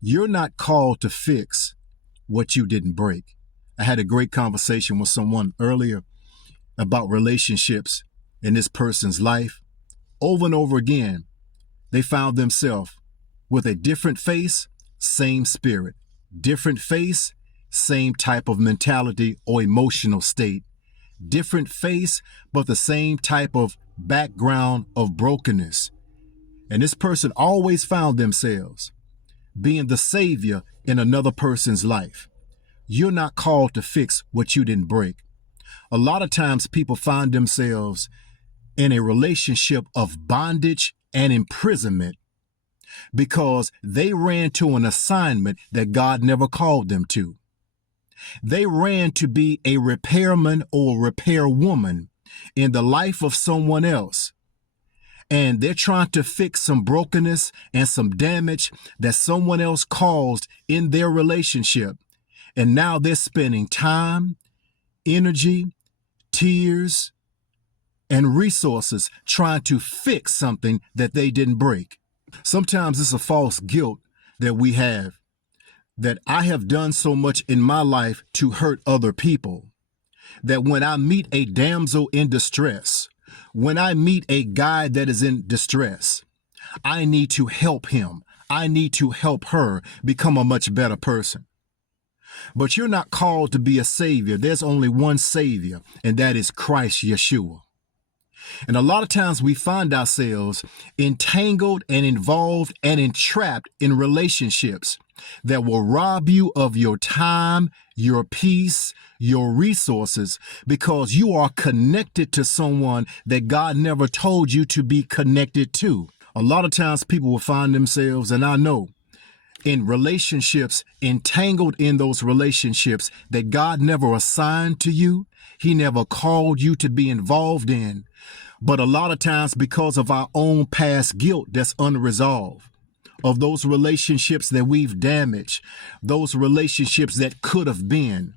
You're not called to fix what you didn't break. I had a great conversation with someone earlier about relationships in this person's life. Over and over again, they found themselves with a different face, same spirit, different face, same type of mentality or emotional state, different face, but the same type of background of brokenness. And this person always found themselves being the savior in another person's life. You're not called to fix what you didn't break. A lot of times people find themselves in a relationship of bondage and imprisonment because they ran to an assignment that God never called them to. They ran to be a repairman or repairwoman in the life of someone else. And they're trying to fix some brokenness and some damage that someone else caused in their relationship. And now they're spending time, energy, tears, and resources trying to fix something that they didn't break. Sometimes it's a false guilt that we have, that I have done so much in my life to hurt other people, that when I meet a damsel in distress, when I meet a guy that is in distress, I need to help him. I need to help her become a much better person. But you're not called to be a savior. There's only one savior, and that is Christ Yeshua. And a lot of times we find ourselves entangled and involved and entrapped in relationships that will rob you of your time, your peace, your resources, because you are connected to someone that God never told you to be connected to. A lot of times people will find themselves, and I know, in relationships, entangled in those relationships that God never assigned to you. He never called you to be involved in. But a lot of times, because of our own past guilt that's unresolved, of those relationships that we've damaged, those relationships that could have been,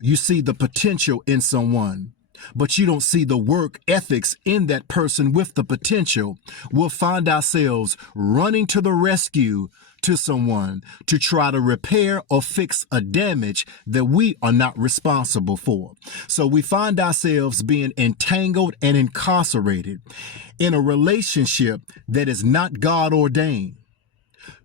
you see the potential in someone, but you don't see the work ethics in that person with the potential. We'll find ourselves running to the rescue to someone to try to repair or fix a damage that we are not responsible for. So we find ourselves being entangled and incarcerated in a relationship that is not God ordained,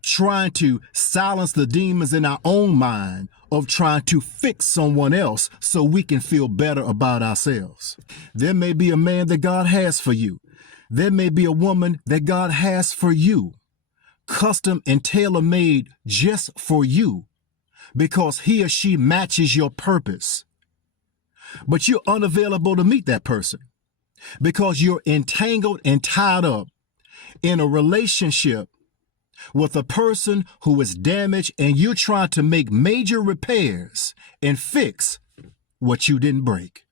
trying to silence the demons in our own mind of trying to fix someone else so we can feel better about ourselves. There may be a man that God has for you. There may be a woman that God has for you, custom and tailor-made just for you, because he or she matches your purpose. But you're unavailable to meet that person because you're entangled and tied up in a relationship with a person who is damaged, and you're trying to make major repairs and fix what you didn't break.